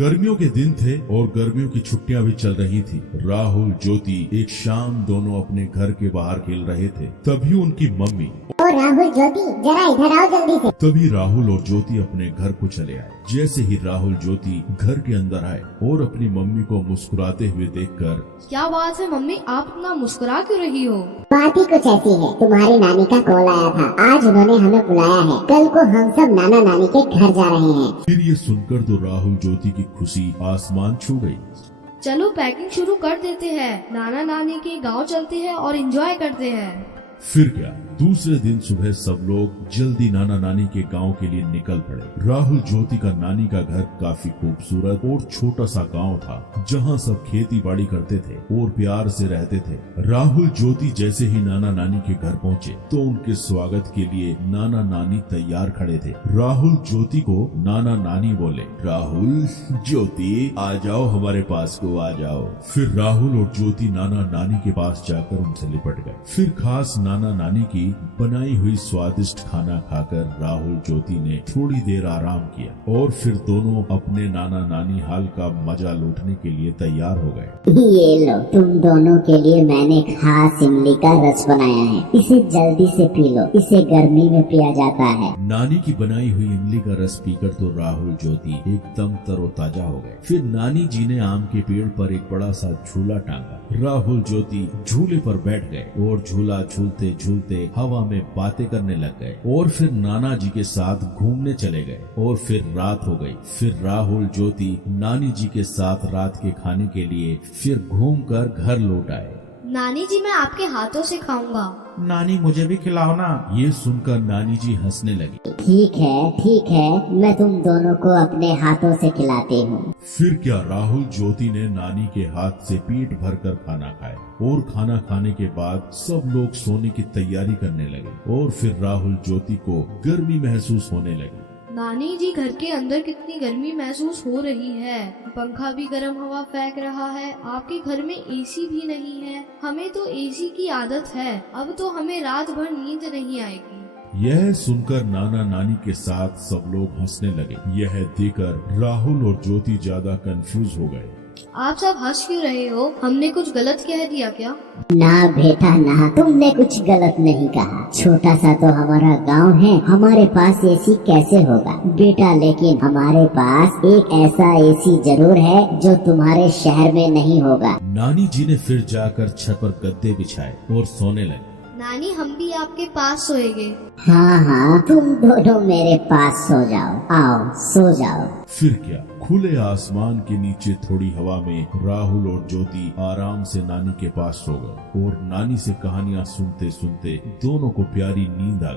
गर्मियों के दिन थे और गर्मियों की छुट्टियां भी चल रही थी। राहुल, ज्योति एक शाम दोनों अपने घर के बाहर खेल रहे थे। तभी उनकी मम्मी राहुल, ज्योति जरा इधर आओ जल्दी से। तभी राहुल और ज्योति अपने घर को चले आए। जैसे ही राहुल ज्योति घर के अंदर आए और अपनी मम्मी को मुस्कुराते हुए देखकर, क्या बात है मम्मी, आप इतना मुस्कुरा क्यों रही हो? बात ही कुछ ऐसी है, तुम्हारी नानी का कॉल आया था। आज उन्होंने हमें बुलाया है। कल को हम सब नाना नानी के घर जा रहे हैं। फिर ये सुनकर तो राहुल ज्योति की खुशी आसमान छू गई। चलो पैकिंग शुरू कर देते हैं, नाना नानी के गांव चलते हैं और एंजॉय करते हैं। फिर क्या, दूसरे दिन सुबह सब लोग जल्दी नाना नानी के गांव के लिए निकल पड़े। राहुल ज्योति का नानी का घर काफी खूबसूरत और छोटा सा गांव था, जहां सब खेती बाड़ी करते थे और प्यार से रहते थे। राहुल ज्योति जैसे ही नाना नानी के घर पहुंचे तो उनके स्वागत के लिए नाना नानी तैयार खड़े थे। राहुल ज्योति को नाना नानी बोले, राहुल, ज्योति आ जाओ, हमारे पास को आ जाओ। फिर राहुल और ज्योति नाना नानी के पास जाकर उनसे लिपट गए। फिर खास नाना नानी की बनाई हुई स्वादिष्ट खाना खाकर राहुल ज्योति ने थोड़ी देर आराम किया और फिर दोनों अपने नाना नानी हाल का मजा लूटने के लिए तैयार हो गए। ये लो, तुम दोनों के लिए मैंने खास इमली का रस बनाया है। इसे जल्दी से पी लो, इसे गर्मी में पिया जाता है। नानी की बनाई हुई इमली का रस पीकर तो राहुल ज्योति एकदम तरोताजा हो गए। फिर नानी जी ने आम के पेड़ पर एक बड़ा सा झूला टांगा। राहुल ज्योति झूले पर बैठ गए और झूला झूलते झूलते हवा में बातें करने लग गए और फिर नाना जी के साथ घूमने चले गए। और फिर रात हो गई। फिर राहुल ज्योति नानी जी के साथ रात के खाने के लिए फिर घूमकर घर लौट आए। नानी जी, मैं आपके हाथों से खाऊंगा। नानी मुझे भी खिलाओ ना। ये सुनकर नानी जी हंसने लगी। ठीक है, मैं तुम दोनों को अपने हाथों से खिलाती हूँ। फिर क्या, राहुल ज्योति ने नानी के हाथ से पेट भरकर खाना खाया और खाना खाने के बाद सब लोग सोने की तैयारी करने लगे। और फिर राहुल ज्योति को गर्मी महसूस होने लगी। नानी जी, घर के अंदर कितनी गर्मी महसूस हो रही है। पंखा भी गर्म हवा फेंक रहा है। आपके घर में एसी भी नहीं है। हमें तो एसी की आदत है। अब तो हमें रात भर नींद नहीं आएगी। यह सुनकर नाना नानी के साथ सब लोग हंसने लगे। यह देखकर राहुल और ज्योति ज्यादा कंफ्यूज हो गए। आप सब हंस क्यों रहे हो? हमने कुछ गलत कह दिया क्या? ना बेटा ना, तुमने कुछ गलत नहीं कहा। छोटा सा तो हमारा गांव है, हमारे पास एसी कैसे होगा बेटा? लेकिन हमारे पास एक ऐसा एसी जरूर है जो तुम्हारे शहर में नहीं होगा। नानी जी ने फिर जाकर छत पर गद्दे बिछाए और सोने लगे। नानी, हम भी आपके पास सोएंगे। हाँ, तुम दोनों मेरे पास सो जाओ। आओ सो जाओ। फिर क्या, खुले आसमान के नीचे थोड़ी हवा में राहुल और ज्योति आराम से नानी के पास सो गए और नानी से कहानियां सुनते सुनते दोनों को प्यारी नींद आ गई।